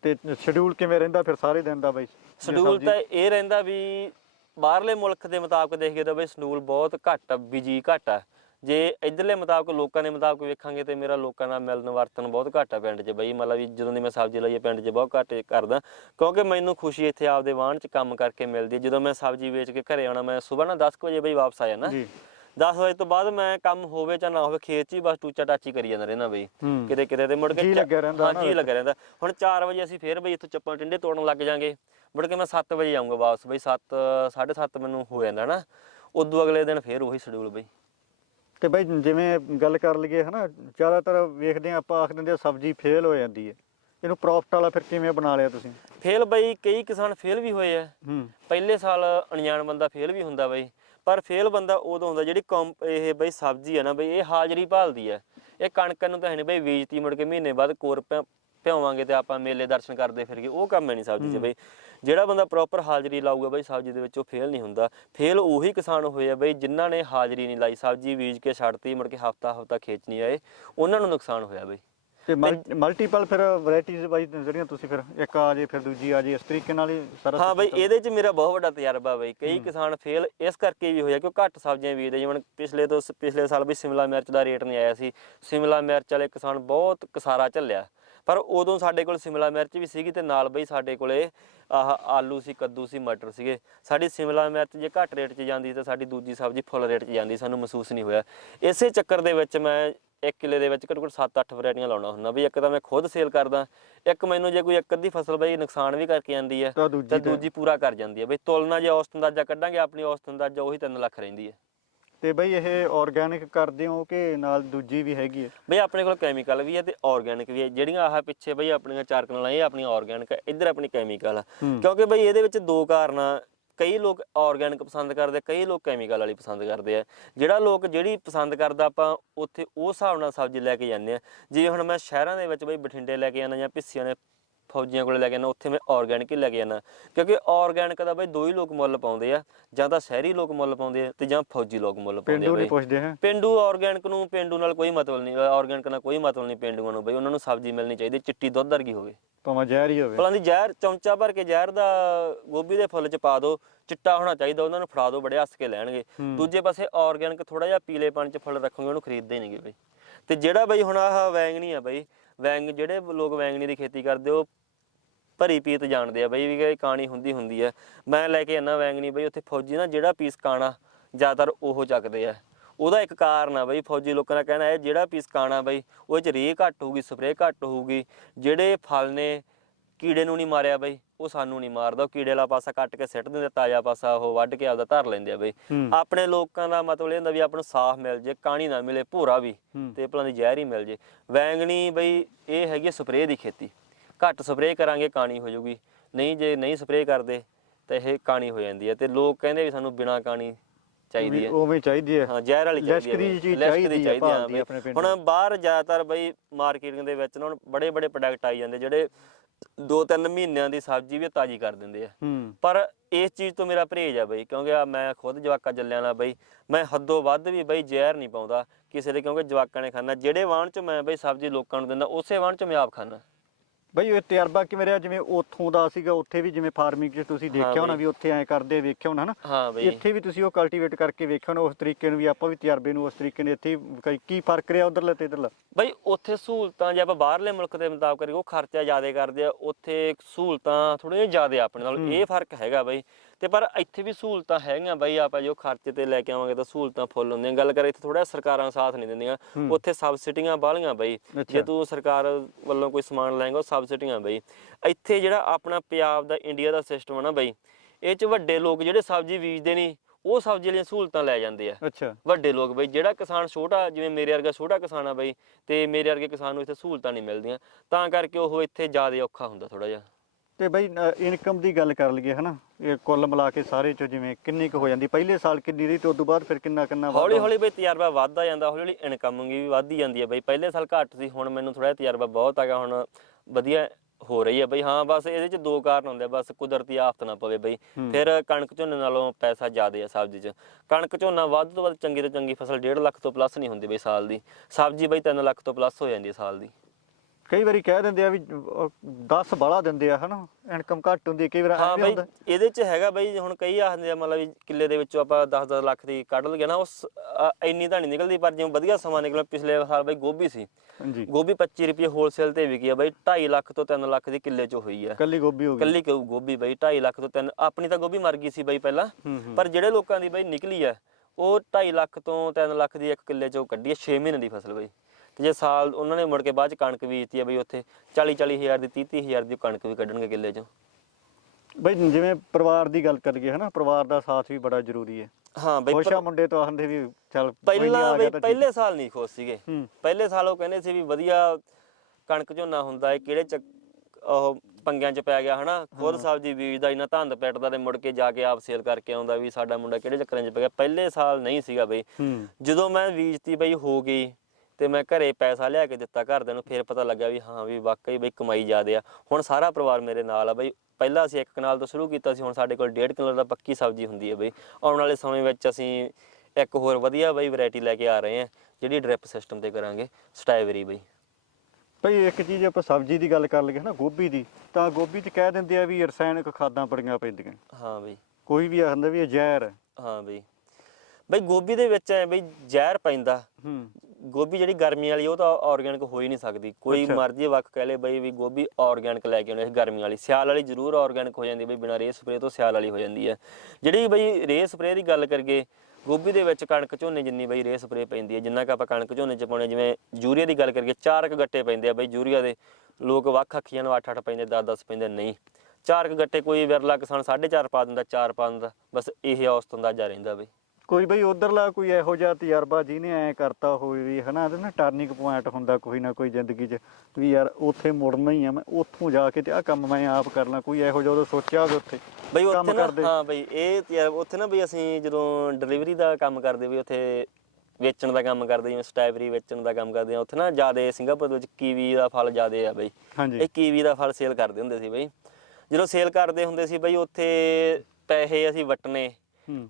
ਤੇ ਸ਼ਡਿਊਲ ਕਿਵੇਂ ਰਹਿੰਦਾ ਫਿਰ ਸਾਰੇ ਦਿਨ ਦਾ ਬਾਈ? ਜੇ ਸ਼ਡਿਊਲ ਸਬਜ਼ੀ- ਤਾਂ ਇਹ ਰਹਿੰਦਾ ਵੀ ਬਾਹਰਲੇ ਮੁਲਕ ਦੇ ਮੁਤਾਬਕ ਦੇਖੀਏ ਤਾਂ ਬਈ ਸ਼ਡਿਊਲ ਬਹੁਤ ਘੱਟ ਆ ਬਿਜ਼ੀ ਘੱਟ ਆ। ਜੇ ਇਧਰਲੇ ਮੁਤਾਬਕ ਲੋਕਾਂ ਦੇ ਮੁਤਾਬਕ ਵੇਖਾਂਗੇ ਤੇ ਮੇਰਾ ਲੋਕਾਂ ਨਾਲ ਮਿਲਣ ਵਰਤਨ ਬਹੁਤ ਘੱਟ ਆ ਪਿੰਡ 'ਚ ਬਈ ਮਤਲਬ ਵੀ ਜਦੋਂ ਦੀ ਮੈਂ ਸਬਜ਼ੀ ਲਈ ਪਿੰਡ 'ਚ ਬਹੁਤ ਘੱਟ ਕਰਦਾ ਕਿਉਂਕਿ ਮੈਨੂੰ ਖੁਸ਼ੀ ਇੱਥੇ ਆਪਦੇ ਵਾਹਣ 'ਚ ਕੰਮ ਕਰਕੇ ਮਿਲਦੀ। ਜਦੋਂ ਮੈਂ ਸਬਜ਼ੀ ਵੇਚ ਕੇ ਘਰੇ ਆਉਣਾ ਮੈਂ ਸਵੇਰ ਨਾ 10 ਕੁ ਵਜੇ ਬਈ ਵਾਪਸ ਆ ਜਾਣਾ। ਜੀ। 10 ਵਜੇ ਤੋਂ ਬਾਅਦ ਮੈਂ ਕੰਮ ਹੋਵੇ ਜਾਂ ਨਾ ਹੋਵੇ ਖੇਤ 'ਚ ਹੀ ਬਸ ਟੂਚਾ ਟਾਚੀ ਕਰੀ ਜਾਂਦਾ ਰਹਿਣਾ ਬਈ। ਕਿਤੇ ਕਿਤੇ ਤੇ ਮੁੜ ਕੇ ਜੀ ਲੱਗਿਆ ਰਹਿੰਦਾ ਹਾਂ ਜੀ। ਲੱਗਿਆ ਰਹਿੰਦਾ। ਹੁਣ 4 ਵਜੇ ਅਸੀਂ ਫੇਰ ਬਈ ਇੱਥੋਂ ਚੱਪਲ ਟਿੰਡੇ ਤੋੜਨ ਲੱਗ ਜਾਾਂਗੇ। ਮੁੜ ਕੇ ਮੈਂ 7 ਵਜੇ ਆਉਂਗਾ ਵਾਪਸ ਬਈ 7 7:30 ਮੈਨੂੰ ਹੋ ਜਾਂਦਾ ਨਾ ਉਦੋਂ ਅਗਲੇ ਦਿਨ ਫੇਰ ਉਹੀ ਸ਼ਡਿਊਲ ਬਈ। ਤੇ ਬਾਈ ਜਿਵੇਂ ਗੱਲ ਕਰ ਲਈਏ ਹਨਾ ਜ਼ਿਆਦਾਤਰ ਵੇਖਦੇ ਆ ਆਪਾਂ ਆਖ ਦਿੰਦੇ ਆ ਸਬਜ਼ੀ ਫੇਲ ਹੋ ਜਾਂਦੀ ਹੈ। ਇਹਨੂੰ ਪ੍ਰੋਫਿਟ ਵਾਲਾ ਫਿਰ ਕਿਵੇਂ ਬਣਾ ਲਿਆ ਤੁਸੀਂ? ਫੇਲ ਬਈ ਕਈ ਕਿਸਾਨ ਫੇਲ ਵੀ ਹੋਏ ਆ। ਪਹਿਲੇ ਸਾਲ ਅਣਜਾਣ ਬੰਦਾ ਫੇਲ ਵੀ ਹੁੰਦਾ ਬਈ। ਪਰ ਫੇਲ ਬੰਦਾ ਉਦੋਂ ਹੁੰਦਾ ਜਿਹੜੀ ਇਹ ਬਈ ਸਬਜ਼ੀ ਹੈ ਨਾ ਬਈ ਇਹ ਹਾਜ਼ਰੀ ਭਾਲਦੀ ਹੈ ਇਹ ਕਣਕ ਨੂੰ ਤਾਂ ਹੈ ਨਹੀਂ ਬਈ ਬੀਜਤੀ ਮੁੜ ਕੇ ਮਹੀਨੇ ਬਾਅਦ ਕੋਰ ਪਿਆ- ਭਿਆਵਾਂਗੇ ਤੇ ਆਪਾਂ ਮੇਲੇ ਦਰਸ਼ਨ ਕਰਦੇ ਫਿਰਗੇ ਉਹ ਕੰਮ ਹੈ ਨਹੀਂ ਸਬਜ਼ੀ 'ਚ। ਬਈ। ਜਿਹੜਾ ਬੰਦਾ ਪ੍ਰੋਪਰ ਹਾਜ਼ਰੀ ਲਾਊਗਾ ਬਈ ਸਬਜ਼ੀ ਦੇ ਵਿੱਚ ਉਹ ਫੇਲ ਨਹੀਂ ਹੁੰਦਾ। ਫੇਲ ਉਹੀ ਕਿਸਾਨ ਹੋਏ ਆ ਬਈ ਜਿਨ੍ਹਾਂ ਨੇ ਹਾਜ਼ਰੀ ਨਹੀਂ ਲਾਈ ਸਬਜ਼ੀ ਬੀਜ ਕੇ ਛੱਡਤੀ ਮੁੜ ਕੇ ਹਫਤਾ ਹਫਤਾ ਖੇਚ ਨਹੀਂ ਆਏ। ਉਹਨਾਂ ਨੂੰ ਨੁਕਸਾਨ ਹੋਇਆ ਬਈ। ਤੇ ਮਲਟੀਪਲ ਫਿਰ ਵੈਰਾਈਟੀਜ਼ ਬਾਈ ਜਿਹੜੀਆਂ ਤੁਸੀਂ ਫਿਰ ਇੱਕ ਆ ਜੇ ਫਿਰ ਦੂਜੀ ਆ ਜੇ ਇਸ ਤਰੀਕੇ ਨਾਲ ਹੀ ਸਾਰਾ ਹਾਂ ਬਈ ਇਹਦੇ 'ਚ ਮੇਰਾ ਬਹੁਤ ਵੱਡਾ ਤਜਰਬਾ ਬਈ। ਕਈ। ਕਿਸਾਨ ਫੇਲ ਇਸ ਕਰਕੇ ਵੀ ਹੋਇਆ ਕਿ ਘੱਟ ਸਬਜ਼ੀਆਂ ਬੀਜਦੇ ਜਿਵੇਂ ਪਿਛਲੇ ਤੋਂ ਪਿਛਲੇ ਸਾਲ ਵੀ ਸਿਮਲਾ ਮਿਰਚ ਦਾ ਰੇਟ ਨਹੀਂ ਆਇਆ ਸੀ। ਸਿਮਲਾ ਮਿਰਚ ਵਾਲੇ ਕਿਸਾਨ ਬਹੁਤ ਕਸਾਰਾ ਝੱਲਿਆ। ਪਰ ਉਦੋਂ ਸਾਡੇ ਕੋਲ ਸਿਮਲਾ ਮਿਰਚ ਵੀ ਸੀਗੀ ਤੇ ਨਾਲ ਬਈ ਸਾਡੇ ਕੋਲੇ ਆਹ ਆਲੂ ਸੀ ਕੱਦੂ ਸੀ ਮਟਰ ਸੀਗੇ। ਸਾਡੀ ਸਿਮਲਾ ਮਿਰਚ ਜੇ ਘੱਟ ਰੇਟ 'ਚ ਜਾਂਦੀ ਤਾਂ ਸਾਡੀ ਦੂਜੀ ਸਬਜ਼ੀ ਫੁੱਲ ਰੇਟ 'ਚ ਜਾਂਦੀ ਸਾਨੂੰ ਮਹਿਸੂਸ ਨਹੀਂ ਹੋਇਆ। ਇਸੇ ਚੱਕਰ ਦੇ ਵਿੱਚ ਮੈਂ ਇੱਕ ਕਿੱਲੇ ਦੇ ਵਿੱਚ ਘੱਟੋ ਘੱਟ 7-8 ਵੈਰਾਈਟੀਆਂ ਲਾਉਣਾ ਹੁੰਦਾ ਵੀ ਇੱਕ ਤਾਂ ਮੈਂ ਖੁਦ ਸੇਲ ਕਰਦਾ ਇੱਕ ਮੈਨੂੰ ਜੇ ਕੋਈ ਇੱਕ ਅੱਧੀ ਫਸਲ ਬਈ ਨੁਕਸਾਨ ਵੀ ਕਰਕੇ ਜਾਂਦੀ ਹੈ ਤਾਂ ਦੂਜੀ ਪੂਰਾ ਕਰ ਜਾਂਦੀ ਹੈ। ਬਈ ਤੁਲਨਾ ਜੇ ਔਸਤ ਅੰਦਾਜ਼ਾ ਕੱਢਾਂਗੇ ਆਪਣੀ ਔਸਤ ਅੰਦਾਜ਼ਾ ਉਹੀ 3 ਲੱਖ ਰਹਿੰਦੀ ਹੈ। ਤੇ ਬਈ ਇਹ ਆਰਗੈਨਿਕ ਕਰਦੇ ਹੋ ਕਿ ਨਾਲ ਦੂਜੀ ਵੀ ਹੈਗੀ ਹੈ? ਬਈ ਆਪਣੇ ਕੋਲ ਕੈਮੀਕਲ ਵੀ ਹੈ ਤੇ ਆਰਗੈਨਿਕ ਵੀ ਹੈ। ਜਿਹੜੀਆਂ ਆਹ ਪਿੱਛੇ ਬਈ ਆਪਣੀਆਂ ਚਾਰ ਕਨਾਲਾਂ ਇਹ ਆਪਣੀਆਂ ਆਰਗੈਨਿਕ ਇੱਧਰ ਆਪਣੀ ਕੈਮੀਕਲ ਆ। ਕਿਉਂਕਿ ਬਈ ਇਹਦੇ ਵਿੱਚ ਦੋ ਕਾਰਨ ਆ ਕਈ ਲੋਕ ਆਰਗੈਨਿਕ ਪਸੰਦ ਕਰਦੇ ਕਈ ਲੋਕ ਕੈਮੀਕਲ ਵਾਲੀ ਪਸੰਦ ਕਰਦੇ ਆ। ਜਿਹੜਾ ਲੋਕ ਜਿਹੜੀ ਪਸੰਦ ਕਰਦਾ ਆਪਾਂ ਉੱਥੇ ਉਸ ਹਿਸਾਬ ਨਾਲ ਸਬਜ਼ੀ ਲੈ ਕੇ ਜਾਂਦੇ ਆ। ਜਿਵੇਂ ਹੁਣ ਮੈਂ ਸ਼ਹਿਰਾਂ ਦੇ ਵਿੱਚ ਬਈ ਬਠਿੰਡੇ ਲੈ ਕੇ ਜਾਂਦਾ ਜਾਂ ਪਿੱਸੀਆਂ ਨੇ ਫੌਜੀਆਂ ਕੋਲੇ ਲੈ ਕੇ ਜਾਂਦਾ ਉੱਥੇ ਮੈਂ ਆਰਗੈਨਿਕ ਹੀ ਲੈ ਕੇ ਜਾਂਦਾ ਕਿਉਂਕਿ ਆਰਗੈਨਿਕ ਦਾ ਬਈ ਦੋ ਹੀ ਲੋਕ ਮੁੱਲ ਪਾਉਂਦੇ ਆ ਜਾਂ ਤਾਂ ਸ਼ਹਿਰੀ ਲੋਕ ਮੁੱਲ ਪਾਉਂਦੇ ਆ ਤੇ ਜਾਂ ਫੌਜੀ ਲੋਕ ਮੁੱਲ ਪਾਉਂਦੇ ਆ ਪਿੰਡੂ ਬਈ। ਨਹੀਂ ਪੁੱਛਦੇ ਹੈ। ਪਿੰਡੂ ਆਰਗੈਨਿਕ ਨੂੰ ਪਿੰਡੂ ਨਾਲ ਕੋਈ ਮਤਲਬ ਨਹੀਂ ਆਰਗੈਨਿਕ ਨਾਲ ਕੋਈ ਮਤਲਬ ਨਹੀਂ ਪਿੰਡੂਆਂ ਨੂੰ ਬਈ ਉਹਨਾਂ ਨੂੰ ਸਬਜ਼ੀ ਮਿਲਣੀ ਚਾਹੀਦੀ ਚਿੱਟੀ ਦੁੱਧ ਵਰਗੀ ਹੋਵੇ। ਭਾਵੇਂ ਜ਼ਹਿਰ ਹੀ ਹੋਵੇ। ਭਲਾਂ ਦੀ ਜ਼ਹਿਰ ਚਮਚਾ ਭਰ ਕੇ ਜ਼ਹਿਰ ਦਾ ਗੋਭੀ ਦੇ ਫੁੱਲ ਚ ਪਾ ਦਿਓ ਚਿੱਟਾ ਹੋਣਾ ਚਾਹੀਦਾ ਉਹਨਾਂ ਨੂੰ ਫੜਾ ਦਿਓ ਬੜੇ ਹੱਸ ਕੇ ਲੈਣਗੇ। ਦੂਜੇ ਪਾਸੇ ਆਰਗੈਨਿਕ ਥੋੜਾ ਜਿਹਾ ਪੀਲੇਪਣ ਚ ਫੁੱਲ ਰੱਖੋਗੇ ਉਹਨੂੰ ਖਰੀਦਦੇ ਨਹੀਂਗੇ ਬਈ। ਤੇ ਜਿਹੜਾ ਬਈ ਹੁਣ ਆਹ ਵੈਂਗਣੀ ਆ ਬਈ ਵੈਂਗ ਜਿਹੜੇ ਲੋਕ ਵੈਂਗਣੀ ਦੀ ਖੇਤੀ ਕਰਦੇ, ਉਹ ਭਰੀ ਪੀਤ ਜਾਣਦੇ ਆ ਬਈ ਵੀ ਇਹ ਕਾਣੀ ਹੁੰਦੀ ਹੁੰਦੀ ਹੈ ਮੈਂ ਲੈ ਕੇ ਆਣਾ ਵੈਂਗਣੀ ਬਈ, ਉੱਥੇ ਫੌਜੀ ਨਾ ਜਿਹੜਾ ਪੀਸ ਕਾਣਾ ਜ਼ਿਆਦਾਤਰ ਉਹ ਚੱਕਦੇ ਆ। ਉਹਦਾ ਇੱਕ ਕਾਰਨ ਆ ਬਈ, ਫੌਜੀ ਲੋਕਾਂ ਦਾ ਕਹਿਣਾ ਹੈ ਜਿਹੜਾ ਪੀਸ ਕਾਣਾ ਬਈ, ਉਹ ਚ ਰੇ ਘੱਟ ਹੋਊਗੀ ਸਪਰੇਅ ਘੱਟ ਹੋਊਗੀ। ਜਿਹੜੇ ਫਲ ਨੇ ਕੀੜੇ ਨੂੰ ਨਹੀਂ ਮਾਰਿਆ ਬਈ ਉਹ ਸਾਨੂੰ ਨਹੀਂ ਮਾਰਦਾ ਉਹ ਕੀੜੇ ਵਾਲਾ ਪਾਸਾ ਕੱਟ ਕੇ ਸਿੱਟ ਦਿੰਦੇ ਤਾਜ਼ਾ ਪਾਸਾ ਉਹ ਵੱਢ ਕੇ ਆਪਦਾ ਧਰ ਲੈਂਦੇ ਆ ਬਈ ਆਪਣੇ ਲੋਕਾਂ ਦਾ ਮਤਲਬ ਇਹ ਹੁੰਦਾ ਵੀ ਆਪਾਂ ਨੂੰ ਸਾਫ਼ ਮਿਲ ਜੇ ਕਾਣੀ ਨਾ ਮਿਲੇ ਭੂਰਾ ਵੀ। ਤੇ ਭਲਾਂ ਦੀ ਜ਼ਹਿਰ ਹੀ ਮਿਲ ਜੇ ਵੈਂਗਣੀ ਬਈ ਇਹ ਹੈਗੀ ਸਪਰੇਅ ਦੀ ਖੇਤੀ ਘੱਟ ਸਪਰੇਅ ਕਰਾਂਗੇ ਕਾਣੀ ਹੋ ਜਾਊਗੀ ਨਹੀਂ ਜੇ ਨਹੀਂ ਸਪਰੇਅ ਕਰਦੇ ਤਾਂ ਇਹ ਕਾਣੀ ਹੋ ਜਾਂਦੀ ਹੈ ਤੇ ਲੋਕ ਕਹਿੰਦੇ ਵੀ ਸਾਨੂੰ ਬਿਨਾ ਕਾਣੀ ਚਾਹੀਦੀ ਹੈ ਉਵੇਂ ਚਾਹੀਦੀ ਹੈ ਹਾਂ ਜ਼ਹਿਰ ਵਾਲੀ ਚਾਹੀਦੀ ਹੈ ਬਈ। ਚੀਜ਼ ਚਾਹੀਦੀ ਹੈ। ਆਪਣੇ ਪਿੰਡ ਹੁਣ। ਬਾਹਰ ਜ਼ਿਆਦਾਤਰ ਬਈ ਮਾਰਕੀਟਿੰਗ ਦੇ ਵਿੱਚ ਨਾ ਬੜੇ ਬੜੇ ਪ੍ਰੋਡਕਟ ਆਈ ਜਾਂਦੇ ਜਿਹੜੇ 2-3 ਮਹੀਨਿਆਂ ਦੀ ਸਬਜ਼ੀ ਵੀ ਤਾਜ਼ੀ ਕਰ ਦਿੰਦੇ ਆ। ਹੂੰ। ਪਰ ਇਸ ਚੀਜ਼ ਤੋਂ ਮੇਰਾ ਪਰਹੇਜ ਆ ਬਈ ਕਿਉਂਕਿ ਆ ਮੈਂ ਖੁਦ ਜਵਾਕਾ ਜੱਲਿਆਂ ਨਾਲ ਬਈ ਮੈਂ ਹੱਦੋਂ ਵੱਧ ਵੀ ਬਈ ਜ਼ਹਿਰ ਨਹੀਂ ਪਾਉਂਦਾ ਕਿਸੇ ਦੇ ਕਿਉਂਕਿ ਜਵਾਕਾਂ ਨੇ ਖਾਣਾ ਜਿਹੜੇ ਵਾਣ ਚ ਮੈਂ ਬਈ ਸਬਜ਼ੀ ਲੋਕਾਂ ਨੂੰ ਦਿੰਦਾ ਉਸੇ ਵਾਣ ਚ ਮੈਂ ਆਪ ਖਾਣਾ ਬਈ ਇਹ ਤਜਰਬਾ ਕਿਵੇਂ ਰਿਹਾ? ਜਿਵੇਂ ਉੱਥੋਂ ਦਾ ਸੀਗਾ ਉੱਥੇ ਵੀ ਜਿਵੇਂ ਫਾਰਮਿੰਗ 'ਚ ਤੁਸੀਂ ਦੇਖਿਆ ਹੋਣਾ। ਵੀ ਉੱਥੇ ਐਂ ਕਰਦੇ ਵੇਖਿਆ ਹੋਣਾ ਹਨਾ? ਇੱਥੇ ਵੀ ਤੁਸੀਂ ਉਹ ਕਲਟੀਵੇਟ ਕਰਕੇ ਵੇਖਿਆ ਹੋਣਾ ਉਸ ਤਰੀਕੇ ਨੂੰ ਵੀ ਆਪਾਂ ਵੀ ਤਜਰਬੇ ਨੂੰ ਉਸ ਤਰੀਕੇ ਨਾਲ ਇੱਥੇ ਕੀ ਫ਼ਰਕ ਰਿਹਾ ਉਧਰਲੇ ਤੇ ਇਧਰਲਾ? ਬਈ ਉੱਥੇ ਸਹੂਲਤਾਂ ਜੇ ਆਪਾਂ ਬਾਹਰਲੇ ਮੁਲਕ ਦੇ ਮੁਤਾਬਕ ਕਰੀਏ ਉਹ ਖਰਚਾ ਜ਼ਿਆਦਾ ਕਰਦੇ ਆ ਉੱਥੇ ਸਹੂਲਤਾਂ ਥੋੜ੍ਹੀਆਂ ਜ਼ਿਆਦਾ ਆਪਣੇ ਨਾਲ। ਇਹ ਫ਼ਰਕ ਹੈਗਾ ਬਈ। ਤੇ ਪਰ ਇੱਥੇ ਵੀ ਸਹੂਲਤਾਂ ਹੈਗੀਆਂ ਬਈ ਆਪਾਂ ਜੋ ਖਰਚੇ ਤੇ ਲੈ ਕੇ ਆਵਾਂਗੇ ਤਾਂ ਸਹੂਲਤਾਂ ਫੁੱਲ ਹੁੰਦੀਆਂ। ਗੱਲ ਕਰੇ ਇੱਥੇ ਥੋੜਾ ਸਰਕਾਰਾਂ ਸਾਥ ਨਹੀਂ ਦਿੰਦੀਆਂ। ਉੱਥੇ ਸਬਸਿਡੀਆਂ ਬਾਹਲੀਆਂ ਬਈ। ਜੇ। ਤੂੰ ਸਰਕਾਰ ਵੱਲੋਂ ਕੋਈ ਸਮਾਨ ਲੈਂਗਾ ਉਹ ਸਬਸਿਡੀਆਂ ਬਈ। ਇੱਥੇ ਜਿਹੜਾ ਆਪਣਾ ਪੰਜਾਬ ਦਾ ਇੰਡੀਆ ਦਾ ਸਿਸਟਮ ਹੈ ਨਾ ਬਈ ਇਹ ਚ ਵੱਡੇ ਲੋਕ ਜਿਹੜੇ ਸਬਜ਼ੀ ਬੀਜਦੇ ਨਹੀਂ ਉਹ ਸਬਜ਼ੀ ਵਾਲੀਆਂ ਸਹੂਲਤਾਂ ਲੈ ਜਾਂਦੇ ਆ। ਅੱਛਾ। ਵੱਡੇ ਲੋਕ ਬਈ ਜਿਹੜਾ ਕਿਸਾਨ ਛੋਟਾ ਜਿਵੇਂ ਮੇਰੇ ਵਰਗਾ ਛੋਟਾ ਕਿਸਾਨ ਆ ਬਈ ਤੇ ਮੇਰੇ ਵਰਗੇ ਕਿਸਾਨ ਨੂੰ ਇੱਥੇ ਸਹੂਲਤਾਂ ਨਹੀਂ ਮਿਲਦੀਆਂ। ਤਾਂ ਕਰਕੇ ਉਹ ਇੱਥੇ ਜ਼ਿਆਦਾ ਔਖਾ ਹੁੰਦਾ ਥੋੜਾ ਜਿਹਾ। ਤੇ ਬਈ ਇਨਕਮ ਦੀ ਗੱਲ ਕਰ ਲਈਏ ਹਨਾ? ਇਹ ਕੁੱਲ ਮਿਲਾ ਕੇ ਸਾਰੇ ਚ ਜਿਵੇਂ ਕਿੰਨੀ ਕੁ ਹੋ ਜਾਂਦੀ? ਪਹਿਲੇ ਸਾਲ ਕਿੰਨੀ ਰਹੀ ਤੇ ਉਸ ਤੋਂ ਬਾਅਦ ਫਿਰ ਕਿੰਨਾ ਕਿੰਨਾ ਹੌਲੀ ਹੌਲੀ ਬਈ ਤਜਰਬਾ ਵੱਧਦਾ ਜਾਂਦਾ ਹੌਲੀ ਹੌਲੀ ਇਨਕਮ ਵੀ ਵੱਧਦੀ ਜਾਂਦੀ ਹੈ ਬਈ। ਪਹਿਲੇ ਸਾਲ ਘੱਟ ਸੀ ਹੁਣ ਮੈਨੂੰ ਥੋੜਾ ਤਜਰਬਾ ਬਹੁਤ ਹੈਗਾ ਹੁਣ ਵਧੀਆ ਹੋ ਰਹੀ ਹੈ ਬਈ। ਹਾਂ ਬਸ ਇਹਦੇ ਚ ਦੋ ਕਾਰਨ ਹੁੰਦੇ ਆ, ਬਸ ਕੁਦਰਤੀ ਆਫਤ ਨਾ ਪਵੇ ਬਈ। ਹੂੰ। ਫਿਰ ਕਣਕ ਝੋਨੇ ਨਾਲੋਂ ਪੈਸਾ ਜ਼ਿਆਦਾ ਆ ਸਬਜ਼ੀ 'ਚ। ਕਣਕ ਝੋਨਾ ਵੱਧ ਤੋਂ ਵੱਧ ਚੰਗੀ ਤੋਂ ਚੰਗੀ ਫਸਲ 1.5 ਲੱਖ ਤੋਂ ਪਲੱਸ ਨਹੀਂ ਹੁੰਦੀ ਬਈ ਸਾਲ ਦੀ। ਸਬਜ਼ੀ ਬਈ 3 ਲੱਖ ਤੋਂ ਪਲੱਸ ਹੋ ਜਾਂਦੀ ਹੈ ਸਾਲ ਦੀ। ਕਈ ਵਾਰੀ ਕਹਿ ਦਿੰਦੇ ਆ ਵੀ 10 ਬਾਲਾ ਦਿੰਦੇ ਆ ਹਨਾ? ਇਨਕਮ ਘੱਟ ਹੁੰਦੀ ਕਈ ਵਾਰ ਹਾਂ ਬਈ ਹੁੰਦਾ। ਇਹਦੇ ਚ ਹੈਗਾ ਬਈ ਹੁਣ ਕਈ ਆਖਦੇ ਆ ਮਤਲਬ ਵੀ ਕਿੱਲੇ ਦੇ ਵਿੱਚੋਂ ਆਪਾਂ 10-10 ਲੱਖ ਦੀ ਕੱਢ ਲਈਏ ਨਾ ਉਸ ਇੰਨੀ ਤਾਂ ਨਹੀਂ ਨਿਕਲਦੀ ਪਰ ਜਿਵੇਂ ਵਧੀਆ ਸਮਾਂ ਨਿਕਲਿਆ ਪਿਛਲੇ ਸਾਲ ਬਈ ਗੋਭੀ ਸੀ। ਗੋਭੀ 25 ਰੁਪਏ ਹੋਲਸੇਲ ਤੇ ਵਿਕੀ ਆ ਬਈ 2.5 ਲੱਖ ਤੋਂ 3 ਲੱਖ ਦੀ ਕਿੱਲੇ ਚ ਹੋਈ ਆ। ਕੱਲੀ ਗੋਭੀ ਹੋ ਗਈ। ਕੱਲੀ ਗੋਭੀ ਬਈ 2.5 ਲੱਖ ਤੋਂ 3 ਆਪਣੀ ਤਾਂ ਗੋਭੀ ਮਰ ਗਈ ਸੀ ਬਈ ਪਹਿਲਾਂ ਪਰ ਜਿਹੜੇ ਲੋਕਾਂ ਦੀ ਬਈ ਨਿਕਲੀ ਆ ਉਹ 2.5 ਲੱਖ ਤੋਂ 3 ਲੱਖ ਦੀ ਇੱਕ ਕਿੱਲੇ ਚੋਂ ਕੱਢੀ ਆ 6 ਮਹੀਨੇ ਦੀ ਫਸਲ ਬਈ। ਤੇ ਜੇ ਸਾਲ ਉਹਨਾਂ ਨੇ ਮੁੜ ਕੇ ਬਾਅਦ ਚ ਕਣਕ ਬੀਜਤੀ ਆ ਬਈ ਉੱਥੇ 40 40 ਹਜ਼ਾਰ ਦੀ 30 30 ਹਜ਼ਾਰ ਦੀ ਕਣਕ ਵੀ ਕੱਢਣਗੇ ਕਿੱਲੇ ਚੋਂ। ਬਈ ਜਿਵੇਂ ਪਰਿਵਾਰ ਦੀ ਗੱਲ ਕਰੀਏ ਹਨਾ ਪਰਿਵਾਰ ਦਾ ਸਾਥ ਵੀ ਬੜਾ ਜ਼ਰੂਰੀ ਹੈ। ਹਾਂ ਬਈ ਖੁਸ਼ ਮੁੰਡੇ ਤੋਂ ਆਖਦੇ ਵੀ ਚੱਲ ਪਹਿਲਾਂ ਬਈ। ਪਹਿਲੇ ਸਾਲ ਨਹੀਂ ਖੁਸ਼ ਸੀਗੇ। ਹੂੰ। ਪਹਿਲੇ ਸਾਲ ਉਹ ਕਹਿੰਦੇ ਸੀ ਵੀ ਵਧੀਆ ਕਣਕ ਝੋਨਾ ਹੁੰਦਾ ਏ ਕਿਹੜੇ ਚ ਉਹ ਪੰਗਿਆਂ ਚ ਪੈ ਗਿਆ ਹਨਾ ਖੁਦ ਸਬਜ਼ੀ ਬੀਜਦਾ ਇਹਨਾਂ ਧੰਦ ਪੈਟਦਾ ਤੇ ਮੁੜ ਕੇ ਜਾ ਕੇ ਆਪ ਸੇਲ ਕਰਕੇ ਆਉਂਦਾ ਵੀ ਸਾਡਾ ਮੁੰਡਾ ਕਿਹੜੇ ਚੱਕਰਾਂ ਚ ਪੈ ਗਿਆ। ਪਹਿਲੇ ਸਾਲ ਨਹੀਂ ਸੀਗਾ ਬਈ। ਹੂੰ। ਜਦੋਂ ਮੈਂ ਬੀਜਤੀ ਬਈ ਹੋ ਗਈ ਤੇ ਮੈਂ ਘਰੇ ਪੈਸਾ ਲਿਆ ਕੇ ਦਿੱਤਾ ਘਰਦਿਆਂ ਨੂੰ ਫਿਰ ਪਤਾ ਲੱਗਾ ਵੀ ਹਾਂ ਵੀ ਵਾਕਈ ਬਈ ਕਮਾਈ ਜ਼ਿਆਦੇ ਆ। ਹੁਣ ਸਾਰਾ ਪਰਿਵਾਰ ਮੇਰੇ ਨਾਲ ਆ ਬਈ। ਪਹਿਲਾਂ ਅਸੀਂ ਇੱਕ ਕਨਾਲ ਤੋਂ ਸ਼ੁਰੂ ਕੀਤਾ ਸੀ ਹੁਣ ਸਾਡੇ ਕੋਲ ਡੇਢ ਕਿਲੋ ਦਾ ਪੱਕੀ ਸਬਜ਼ੀ ਹੁੰਦੀ ਹੈ ਬਈ। ਆਉਣ ਵਾਲੇ ਸਮੇਂ ਵਿੱਚ ਅਸੀਂ ਇੱਕ ਹੋਰ ਵਧੀਆ ਬਈ ਵੈਰਾਈਟੀ ਲੈ ਕੇ ਆ ਰਹੇ ਹਾਂ ਜਿਹੜੀ ਡ੍ਰਿਪ ਸਿਸਟਮ ਤੇ ਕਰਾਂਗੇ ਸਟ੍ਰਾਬੇਰੀ ਬਈ। ਭਈ ਇੱਕ ਚੀਜ਼ ਆਪਾਂ ਸਬਜ਼ੀ ਦੀ ਗੱਲ ਕਰ ਲਈਏ ਨਾ ਗੋਭੀ ਦੀ ਤਾਂ ਗੋਭੀ 'ਚ ਕਹਿ ਦਿੰਦੇ ਆ ਵੀ ਰਸਾਇਣਿਕ ਖਾਦਾਂ ਬੜੀਆਂ ਪੈਂਦੀਆਂ। ਹਾਂ ਬਈ। ਕੋਈ ਵੀ ਆਖਦਾ ਵੀ ਇਹ ਜ਼ਹਿਰ ਹੈ। ਹਾਂ ਬਈ। ਬਈ ਗੋਭੀ ਦੇ ਵਿੱਚ ਐ ਬਈ ਜ਼ਹਿਰ ਪੈਂਦਾ। ਹੂੰ। ਗੋਭੀ ਜਿਹੜੀ ਗਰਮੀ ਵਾਲੀ ਉਹ ਤਾਂ ਆਰਗੈਨਿਕ ਹੋ ਹੀ ਨਹੀਂ ਸਕਦੀ। ਕੋਈ ਅੱਛਾ। ਮਰਜ਼ੀ ਵੱਖ ਕਹਿ ਲੇ ਬਈ ਵੀ ਗੋਭੀ ਆਰਗੈਨਿਕ ਲੈ ਕੇ ਆਉਣੀ ਸੀ ਗਰਮੀ ਵਾਲੀ। ਸਿਆਲ ਵਾਲੀ ਜ਼ਰੂਰ ਆਰਗੈਨਿਕ ਹੋ ਜਾਂਦੀ ਬਈ ਬਿਨਾਂ ਰੇ ਸਪਰੇ ਤੋਂ ਸਿਆਲ ਵਾਲੀ ਹੋ ਜਾਂਦੀ ਹੈ। ਜਿਹੜੀ ਬਈ ਰੇ ਸਪਰੇ ਦੀ ਗੱਲ ਕਰੀਏ ਗੋਭੀ ਦੇ ਵਿੱਚ ਕਣਕ ਝੋਨੇ ਜਿੰਨੀ ਬਈ ਰੇ ਸਪਰੇ ਪੈਂਦੀ ਹੈ ਜਿੰਨਾ ਕਿ ਆਪਾਂ ਕਣਕ ਝੋਨੇ ਚ ਪਾਉਣੇ ਜਿਵੇਂ ਯੂਰੀਆ ਦੀ ਗੱਲ ਕਰੀਏ ਚਾਰ ਕੁ ਗੱਟੇ ਪੈਂਦੇ ਆ ਬਈ ਯੂਰੀਆ ਦੇ। ਲੋਕ ਵੱਖ ਅੱਖੀਆਂ ਨੂੰ 8-8 ਪੈਂਦੇ 10-10 ਪੈਂਦੇ ਨਹੀਂ। ਚਾਰ ਕੁ ਗੱਟੇ ਕੋਈ ਵਿਰਲਾ ਕਿਸਾਨ 4.5 ਪਾ ਦਿੰਦਾ 4 ਪਾ ਦਿੰਦਾ ਬਸ ਇਹ ਔਸਤ ਅੰਦਾਜ਼ਾ ਰਹਿੰਦਾ ਬਈ। ਕੋਈ ਬਈ ਉਧਰਲਾ ਕੋਈ ਇਹੋ ਜਿਹਾ ਤਜਰਬਾ ਜਿਹਨੇ ਐ ਕਰਤਾ ਹੋਵੇ ਵੀ ਹਨਾ ਇਹਦੇ ਨਾ ਟਰਨਿੰਗ ਪੁਆਇੰਟ ਹੁੰਦਾ ਕੋਈ ਨਾ ਕੋਈ ਜ਼ਿੰਦਗੀ 'ਚ ਵੀ ਯਾਰ ਉੱਥੇ ਮੁੜਨਾ ਹੀ ਆ ਮੈਂ ਉੱਥੋਂ ਜਾ ਕੇ ਤੇ ਆ ਕੰਮ ਮੈਂ ਆਪ ਕਰਨਾ ਕੋਈ ਇਹੋ ਜਿਹਾ ਉਦੋਂ ਸੋਚਿਆ ਹੋਵੇ ਉੱਥੇ? ਬਈ ਉੱਥੇ ਨਾ। ਹਾਂ ਬਈ ਇਹ ਯਾਰ ਉੱਥੇ ਨਾ ਬਈ ਅਸੀਂ ਜਦੋਂ ਡਿਲੀਵਰੀ ਦਾ ਕੰਮ ਕਰਦੇ ਵੀ ਉੱਥੇ ਵੇਚਣ ਦਾ ਕੰਮ ਕਰਦੇ ਜਿਵੇਂ ਸਟ੍ਰਾਬੇਰੀ ਵੇਚਣ ਦਾ ਕੰਮ ਕਰਦੇ ਆ ਉੱਥੇ ਨਾ ਜਿਆਦੇ ਸਿੰਗਾਪੁਰ ਵਿੱਚ ਕੀਵੀ ਦਾ ਫਲ ਜਿਆਦੇ ਆ ਬਈ। ਇਹ ਕੀਵੀ ਦਾ ਫਲ ਸੇਲ ਕਰਦੇ ਹੁੰਦੇ ਸੀ ਬਈ। ਜਦੋਂ ਸੇਲ ਕਰਦੇ ਹੁੰਦੇ ਸੀ ਬਈ ਉੱਥੇ ਪੈਸੇ ਅਸੀਂ ਵਟਨੇ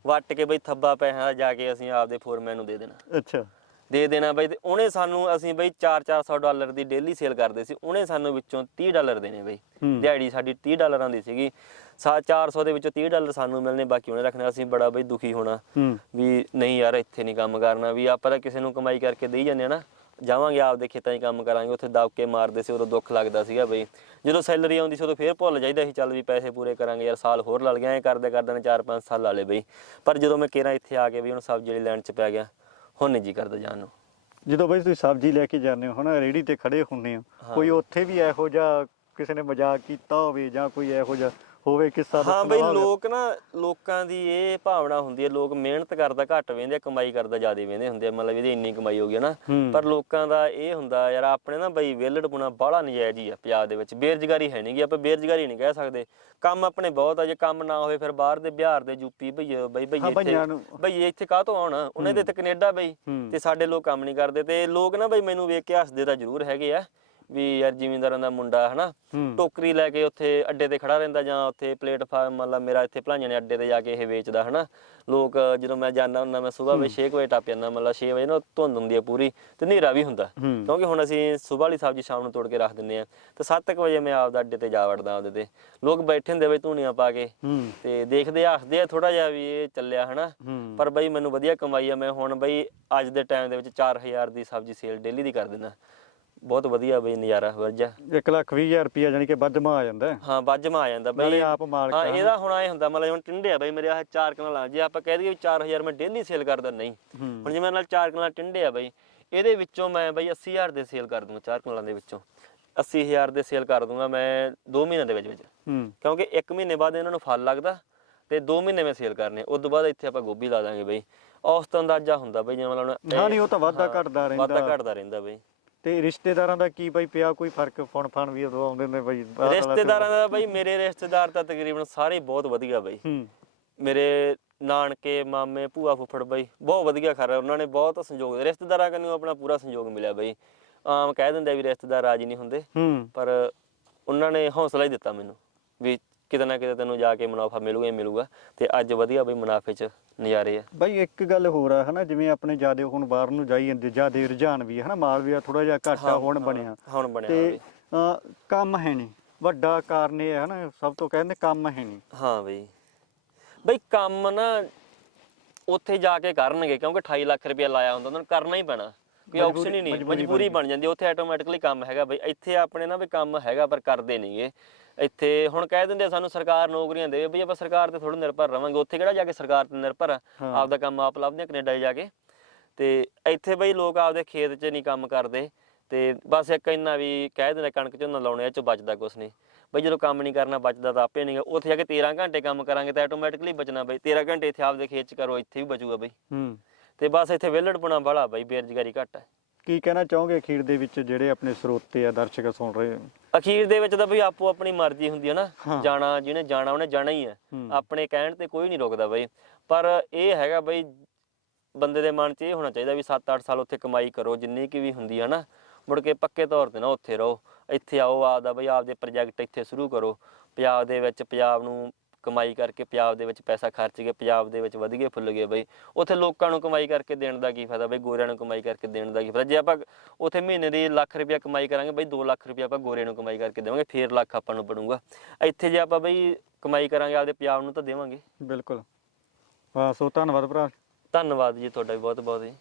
ਵੱਟ ਕੇ ਬਈ ਥੱਬਾ ਪੈਸਾ ਜਾ ਕੇ ਅਸੀਂ ਆਪਦੇ ਫੋਰਮੈਨ ਨੂੰ ਦੇ ਦੇਣਾ। ਅੱਛਾ। ਦੇ ਦੇਣਾ ਬਈ ਤੇ ਉਹਨੇ ਸਾਨੂੰ ਅਸੀਂ ਬਈ 4-400 ਡਾਲਰ ਦੀ ਡੇਲੀ ਸੇਲ ਕਰਦੇ ਸੀ ਉਹਨੇ ਸਾਨੂੰ ਵਿੱਚੋਂ 30 ਡਾਲਰ ਦੇਣੇ ਬਈ। ਦਿਹਾੜੀ ਸਾਡੀ 30 ਡਾਲਰਾਂ ਦੀ ਸੀਗੀ। ਸਾ 400 ਦੇ ਵਿੱਚੋਂ 30 ਡਾਲਰ ਸਾਨੂੰ ਮਿਲਨੇ ਬਾਕੀ ਉਹਨੇ ਰੱਖਣਾ ਅਸੀਂ ਬੜਾ ਬਈ ਦੁਖੀ ਹੋਣਾ ਵੀ ਨਹੀਂ ਯਾਰ ਇੱਥੇ ਨਹੀਂ ਕੰਮ ਕਰਨਾ ਵੀ ਆਪਾਂ ਤਾਂ ਕਿਸੇ ਨੂੰ ਕਮਾਈ ਕਰਕੇ ਦੇਈ ਜਾਂਦੇ ਆ ਨਾ। ਜਾਵਾਂਗੇ ਆਪਦੇ ਖੇਤਾਂ 'ਚ ਕੰਮ ਕਰਾਂਗੇ ਉੱਥੇ ਦਬਕੇ ਮਾਰਦੇ ਸੀ ਉਦੋਂ ਦੁੱਖ ਲੱਗਦਾ ਸੀਗਾ ਬਈ। ਜਦੋਂ ਸੈਲਰੀ ਆਉਂਦੀ ਸੀ ਉਦੋਂ ਫੇਰ ਭੁੱਲ ਜਾਈਦਾ ਸੀ ਚੱਲ ਵੀ ਪੈਸੇ ਪੂਰੇ ਕਰਾਂਗੇ ਯਾਰ ਸਾਲ ਹੋਰ ਲੱਗ ਗਿਆ ਐ ਕਰਦੇ ਕਰਦੇ ਨੇ 4-5 ਸਾਲ ਲਾ ਲਏ ਬਈ। ਪਰ ਜਦੋਂ ਮੈਂ ਕੇਰਾ ਇੱਥੇ ਆ ਕੇ ਵੀ ਹੁਣ ਸਬਜ਼ੀ ਵਾਲੀ ਲਾਈਨ 'ਚ ਪੈ ਗਿਆ ਹੁਣ ਨਹੀਂ ਜੀ ਕਰਦਾ ਜਾਣ ਨੂੰ। ਜਦੋਂ ਬਈ ਤੁਸੀਂ ਸਬਜ਼ੀ ਲੈ ਕੇ ਜਾਂਦੇ ਹੋ ਹਨਾ ਰੇੜੀ ਤੇ ਖੜੇ ਹੁੰਨੇ ਹੋ ਕੋਈ ਉੱਥੇ ਵੀ ਇਹੋ ਜਿਹਾ ਕਿਸੇ ਨੇ ਮਜ਼ਾਕ ਕੀਤਾ ਹੋਵੇ ਜਾਂ ਕੋਈ ਇਹੋ ਜਿਹਾ ਹੋਵੇ ਕਿੱਸਾ ਹਾਂ ਬਈ? ਲੋਕ ਨਾ ਲੋਕਾਂ ਦੀ ਇਹ ਭਾਵਨਾ ਹੁੰਦੀ ਹੈ ਲੋਕ ਮਿਹਨਤ ਕਰਦਾ ਘੱਟ ਵੇਂਦੇ ਆ ਕਮਾਈ ਕਰਦਾ ਜ਼ਿਆਦਾ ਵੇਂਦੇ ਹੁੰਦੇ ਆ ਮਤਲਬ ਇਹਦੀ ਇੰਨੀ ਕਮਾਈ ਹੋ ਗਈ ਨਾ। ਪਰ ਲੋਕਾਂ ਦਾ ਇਹ ਹੁੰਦਾ ਯਾਰ ਆਪਣੇ ਨਾ ਬਈ ਵਿਹਲੜਪੁਣਾ ਬਾਹਲਾ ਨਜਾਇਜ਼ ਹੀ ਆ ਪੰਜਾਬ ਦੇ ਵਿੱਚ। ਬੇਰੁਜ਼ਗਾਰੀ ਹੈ ਨਹੀਂਗੀ ਆਪਾਂ ਬੇਰੁਜ਼ਗਾਰੀ ਨਹੀਂ ਕਹਿ ਸਕਦੇ। ਕੰਮ ਆਪਣੇ ਬਹੁਤ ਆ ਜੇ ਕੰਮ ਨਾ ਹੋਵੇ ਫਿਰ ਬਾਹਰ ਦੇ ਬਿਹਾਰ ਦੇ ਯੂਪੀ ਬਈ ਬਈ ਬਈ ਇੱਥੇ ਬਈ ਇੱਥੇ ਕਾਹ ਤੋਂ ਆਉਣ? ਉਹਨਾਂ ਦੇ ਤੇ ਕੈਨੇਡਾ ਬਈ। ਤੇ ਸਾਡੇ ਲੋਕ ਕੰਮ ਨਹੀਂ ਕਰਦੇ। ਤੇ ਲੋਕ ਨਾ ਬਈ ਮੈਨੂੰ ਵੇਖ ਕੇ ਹੱਸਦੇ ਤਾਂ ਜ਼ਰੂਰ ਹੈਗੇ ਆ। ਵੀ ਯਾਰ ਜ਼ਿਮੀਂਦਾਰਾਂ ਦਾ ਮੁੰਡਾ ਹਨਾ ਟੋਕਰੀ ਲੈ ਕੇ ਉੱਥੇ ਅੱਡੇ ਤੇ ਖੜਾ ਰਹਿੰਦਾ ਜਾਂ ਉੱਥੇ ਪਲੇਟਫਾਰਮ ਮਤਲਬ ਮੇਰਾ ਇੱਥੇ ਭਲਾਈਆਂ ਨੇ ਅੱਡੇ ਤੇ ਜਾ ਕੇ ਇਹ ਵੇਚਦਾ ਹਨਾ। ਲੋਕ ਜਦੋਂ ਮੈਂ ਜਾਂਦਾ ਹੁੰਦਾ ਮੈਂ ਸਵੇਰ ਵੇ 6 ਵਜੇ ਟੱਪ ਜਾਂਦਾ ਮਤਲਬ 6 ਵਜੇ ਨਾ ਧੁੰਦ ਹੁੰਦੀ ਹੈ ਪੂਰੀ ਤੇ ਹਨੇਰਾ ਵੀ ਹੁੰਦਾ। ਕਿਉਂਕਿ ਹੁਣ ਅਸੀਂ ਸਵੇਰ ਵਾਲੀ ਸਬਜ਼ੀ ਸ਼ਾਮ ਨੂੰ ਤੋੜ ਕੇ ਰੱਖ ਦਿੰਦੇ ਆ। ਤੇ 7 ਵਜੇ ਮੈਂ ਆਪਦਾ ਅੱਡੇ ਤੇ ਜਾ ਵੜਦਾ ਆਪਦੇ ਤੇ। ਲੋਕ ਬੈਠੇ ਹੁੰਦੇ ਬਈ ਧੂਣੀਆਂ ਪਾ ਕੇ। ਤੇ ਦੇਖਦੇ ਆ, ਹੱਸਦੇ ਆ ਥੋੜਾ ਜਿਹਾ ਵੀ ਇਹ ਚੱਲਿਆ ਹਨਾ। ਪਰ ਬਈ ਮੈਨੂੰ ਵਧੀਆ ਕਮਾਈ ਆ ਮੈਂ ਹੁਣ ਬਈ ਅੱਜ ਦੇ ਟਾਈਮ ਦੇ ਵਿੱਚ 4000 ਦੀ ਸਬਜ਼ੀ ਸੇਲ ਡੇਲੀ ਦੀ ਕਰ ਦਿੰਦਾ। ਬਹੁਤ ਵਧੀਆ ਬਈ ਨਜ਼ਾਰਾ ਵਰਜਾ 1 ਲੱਖ 20 ਹਜ਼ਾਰ ਰੁਪਿਆ ਜਾਨੀ ਕਿ ਵੱਜਮਾ ਆ ਜਾਂਦਾ। ਹੈ। ਹਾਂ ਵੱਜਮਾ ਆ ਜਾਂਦਾ ਬਈ। ਆਪ ਮਾਲਕ ਹਾਂ ਆ। ਇਹਦਾ ਹੁਣ ਐ ਹੁੰਦਾ ਮਤਲਬ ਹੁਣ ਟਿੰਡੇ ਆ ਬਈ ਮੇਰੇ ਆਹ ਚਾਰ ਕਨਾਲਾਂ ਜੇ ਆਪਾਂ ਕਹਿ ਦਈਏ ਵੀ 4000 ਮੈਂ ਡੇਲੀ ਸੇਲ ਕਰਦਾ ਨਹੀਂ। ਹੂੰ। ਹੁਣ ਜਿਵੇਂ ਨਾਲ ਚਾਰ ਕਨਾਲਾਂ ਟਿੰਡੇ ਆ ਬਈ ਇਹਦੇ ਵਿੱਚੋਂ ਮੈਂ ਬਈ 80000 ਦੇ ਸੇਲ ਕਰ ਦੂੰਗਾ ਚਾਰ ਕਨਾਲਾਂ ਦੇ ਵਿੱਚੋਂ। 80000 ਦੇ ਸੇਲ ਕਰ ਦੂੰਗਾ ਮੈਂ 2 ਮਹੀਨਿਆਂ ਦੇ ਵਿੱਚ ਵਿੱਚ। ਹੂੰ। ਕਿਉਂਕਿ 1 ਮਹੀਨੇ ਬਾਅਦ ਇਹਨਾਂ ਨੂੰ ਫਲ ਲੱਗਦਾ ਤੇ 2 ਮਹੀਨੇ ਮੈਂ ਸੇਲ ਕਰਨੇ। ਉਸ ਤੋਂ ਬਾਅਦ ਇੱਥੇ ਆਪਾਂ ਗੋਭੀ ਲਾ ਦਾਂਗੇ ਬਈ। ਔਸਤ ਅੰਦਾਜ਼ਾ ਹੁੰਦਾ ਬਈ ਜਿਵੇਂ ਮਤਲਬ ਹਾਂ ਨਹੀਂ ਉਹ ਤਾਂ ਵਾਧਾ ਘਟਦਾ ਰਹਿੰਦਾ। ਵਾਧਾ ਘਟਦਾ ਰਹਿੰਦਾ ਬਈ। ਤੇ ਰਿਸ਼ਤੇਦਾਰਾਂ ਦਾ ਕੀ ਬਈ ਪਿਆ ਕੋਈ ਫ਼ਰਕ? ਫੋਨ ਫਾਨ ਵੀ ਉਦੋਂ ਆਉਂਦੇ ਨੇ ਬਈ ਬਾਹਰ ਵਾਲਾ ਤੇ- ਰਿਸ਼ਤੇਦਾਰਾਂ ਦਾ ਬਈ ਮੇਰੇ ਰਿਸ਼ਤੇਦਾਰ ਤਾਂ ਤਕਰੀਬਨ ਸਾਰੇ ਹੀ ਬਹੁਤ ਵਧੀਆ ਬਈ। ਹੂੰ। ਮੇਰੇ ਨਾਨਕੇ ਮਾਮੇ ਭੂਆ ਫੁੱਫੜ ਬਈ ਬਹੁਤ ਵਧੀਆ ਖਰ ਉਹਨਾਂ ਨੇ ਬਹੁਤ ਸੰਯੋਗ। ਰਿਸ਼ਤੇਦਾਰਾਂ ਕੰਨੋਂ ਆਪਣਾ ਪੂਰਾ ਸੰਯੋਗ ਮਿਲਿਆ ਬਈ। ਆਮ ਕਹਿ ਦਿੰਦੇ ਆ ਵੀ ਰਿਸ਼ਤੇਦਾਰ ਰਾਜੀ ਨਹੀਂ ਹੁੰਦੇ। ਹੂੰ। ਪਰ ਉਹਨਾਂ ਨੇ ਹੌਸਲਾ ਹੀ ਦਿੱਤਾ ਮੈਨੂੰ ਵੀ ਕਿਤੇ ਨਾ ਕਿਤੇ ਤੈਨੂੰ ਜਾ ਕੇ ਮੁਨਾਫਾ ਮਿਲੂਗਾ ਹੀ ਮਿਲੂਗਾ ਤੇ ਅੱਜ ਵਧੀਆ ਬਈ ਮੁਨਾਫੇ 'ਚ ਨਜ਼ਾਰੇ ਆ। ਬਈ ਇੱਕ ਗੱਲ ਹੋਰ ਆ ਹਨਾ ਜਿਵੇਂ ਆਪਣੇ ਜਿਆਦੇ ਹੁਣ ਬਾਹਰ ਨੂੰ ਜਾਈ ਜਾਂਦੇ ਜਿਆਦੇ ਰੁਝਾਨ ਵੀ ਹੈ ਹਨਾ ਮਾਲਵੀਆ ਥੋੜਾ ਜਿਹਾ ਘਾਟਾ ਹੁਣ ਬਣਿਆ। ਹੁਣ ਬਣਿਆ ਤੇ ਬਈ। ਅਹ, ਕੰਮ ਹੈ ਨਹੀਂ। ਵੱਡਾ ਕਾਰਨ ਇਹ ਹੈ ਹਨਾ ਸਭ ਤੋਂ ਕਹਿੰਦੇ ਕੰਮ ਹੈ ਨਹੀਂ। ਹਾਂ ਬਈ। ਬਈ ਕੰਮ ਨਾ ਉੱਥੇ ਜਾ ਕੇ ਕਰਨਗੇ ਕਿਉਂਕਿ 28 ਲੱਖ ਰੁਪਇਆ ਲਾਇਆ ਹੁੰਦਾ ਉਹਨਾਂ ਨੂੰ ਕਰਨਾ ਹੀ ਪੈਣਾ। ਕੋਈ ਮਜਬੂਰੀ- ਆਪਸ਼ਨ ਹੀ ਨਹੀਂ ਮਜਬੂਰੀ ਮਜਬੂਰੀ ਬਣ ਜਾਂਦੀ ਉੱਥੇ ਆਟੋਮੈਟਿਕਲੀ ਕੰਮ ਹੈਗਾ ਬਈ। ਇੱਥੇ ਆਪਣੇ ਨਾ ਵੀ ਕੰਮ ਹੈਗਾ ਪਰ ਕਰਦੇ ਨਹੀਂਗੇ ਇੱਥੇ ਹੁਣ ਕਹਿ ਦਿੰਦੇ ਆ ਸਾਨੂੰ ਸਰਕਾਰ ਨੌਕਰੀਆਂ ਦੇਵੇ ਬਈ ਆਪਾਂ ਸਰਕਾਰ ਤੇ ਥੋੜਾ ਨਿਰਭਰ ਰਵਾਂਗੇ ਉੱਥੇ ਕਿਹੜਾ ਜਾ ਕੇ ਸਰਕਾਰ ਤੇ ਨਿਰਭਰ ਆ। ਆਪਦਾ ਕੰਮ ਆਪ ਲੱਭਦੇ ਆ ਕੈਨੇਡਾ ਜਾ ਕੇ। ਤੇ ਇੱਥੇ ਬਈ ਲੋਕ ਆਪਦੇ ਖੇਤ 'ਚ ਨਹੀਂ ਕੰਮ ਕਰਦੇ ਤੇ ਬਸ ਇੱਕ ਇੰਨਾ ਵੀ ਕਹਿ ਦਿੰਦੇ ਕਣਕ ਝੋਨਾ ਲਾਉਣੇ ਇਹ 'ਚ ਬਚਦਾ ਕੁਛ ਨਹੀਂ। ਬਈ ਜਦੋਂ ਕੰਮ ਨਹੀਂ ਕਰਨਾ ਬਚਦਾ ਤਾਂ ਆਪੇ ਨਹੀਂਗਾ। ਉੱਥੇ ਜਾ ਕੇ 13 ਘੰਟੇ ਕੰਮ ਕਰਾਂਗੇ ਤਾਂ ਆਟੋਮੈਟਿਕਲੀ ਬਚਣਾ ਬਈ। 13 ਘੰਟੇ ਇੱਥੇ ਆਪਦੇ ਖੇਤ 'ਚ ਕਰੋ ਇੱਥੇ ਵੀ ਬਚੂਗਾ ਬਈ। ਹੂੰ। ਤੇ ਬਸ ਇੱਥੇ ਵਿਹਲੜਪਣਾ ਵਾਲਾ ਬਈ ਬੇਰੁਜ਼ਗਾਰੀ ਘੱਟ ਹੈ ਕੀ ਕਹਿਣਾ ਚਾਹੋਗੇ ਅਖੀਰ ਦੇ ਵਿੱਚ ਜਿਹੜੇ ਆਪਣੇ ਸਰੋਤੇ ਆ ਦਰਸ਼ਕ ਸੁਣ ਰਹੇ? ਅਖੀਰ ਦੇ ਵਿੱਚ ਤਾਂ ਬਈ ਆਪੋ ਆਪਣੀ ਮਰਜ਼ੀ ਹੁੰਦੀ ਹੈ ਨਾ। ਜਾਣਾ ਜਿਹਨੇ ਜਾਣਾ ਉਹਨੇ ਜਾਣਾ ਹੀ ਹੈ ਹੂੰ। ਆਪਣੇ ਕਹਿਣ ਤੇ ਕੋਈ ਨਹੀਂ ਰੋਕਦਾ ਬਈ। ਪਰ ਇਹ ਹੈਗਾ ਬਈ ਬੰਦੇ ਦੇ ਮਨ 'ਚ ਇਹ ਹੋਣਾ ਚਾਹੀਦਾ ਵੀ 7-8 ਸਾਲ ਉੱਥੇ ਕਮਾਈ ਕਰੋ ਜਿੰਨੀ ਕੀ ਵੀ ਹੁੰਦੀ ਹੈ ਨਾ। ਮੁੜ ਕੇ ਪੱਕੇ ਤੌਰ ਤੇ ਨਾ ਉੱਥੇ ਰਹੋ। ਇੱਥੇ ਆਓ ਆਪਦਾ ਬਈ ਆਪਦੇ ਪ੍ਰੋਜੈਕਟ ਇੱਥੇ ਸ਼ੁਰੂ ਕਰੋ। ਪੰਜਾਬ ਦੇ ਵਿੱਚ ਪੰਜਾਬ ਨੂੰ ਕਮਾਈ ਕਰਕੇ ਪੰਜਾਬ ਦੇ ਵਿੱਚ ਪੈਸਾ ਖਰਚ ਕੇ ਪੰਜਾਬ ਦੇ ਵਿੱਚ ਵਧ ਗਏ ਫੁੱਲ ਗਏ ਬਈ। ਉੱਥੇ ਲੋਕਾਂ ਨੂੰ ਕਮਾਈ ਕਰਕੇ ਦੇਣ ਦਾ ਕੀ ਫਾਇਦਾ ਬਈ? ਗੋਰਿਆਂ ਨੂੰ ਕਮਾਈ ਕਰਕੇ ਦੇਣ ਦਾ ਕੀ ਫਾਇਦਾ? ਜੇ ਆਪਾਂ ਉੱਥੇ ਮਹੀਨੇ ਦੀ ਲੱਖ ਰੁਪਇਆ ਕਮਾਈ ਕਰਾਂਗੇ ਬਈ 2 ਲੱਖ ਰੁਪਇਆ ਆਪਾਂ ਗੋਰਿਆਂ ਨੂੰ ਕਮਾਈ ਕਰਕੇ ਦੇਵਾਂਗੇ ਫੇਰ ਲੱਖ ਆਪਾਂ ਨੂੰ ਬਣੂਗਾ। ਇੱਥੇ ਜੇ ਆਪਾਂ ਬਈ ਕਮਾਈ ਕਰਾਂਗੇ ਆਪਦੇ ਪੰਜਾਬ ਨੂੰ ਤਾਂ ਦੇਵਾਂਗੇ। ਬਿਲਕੁਲ। ਸੋ ਧੰਨਵਾਦ ਭਰਾ। ਧੰਨਵਾਦ ਜੀ ਤੁਹਾਡਾ ਵੀ ਬਹੁਤ ਬਹੁਤ ਜੀ।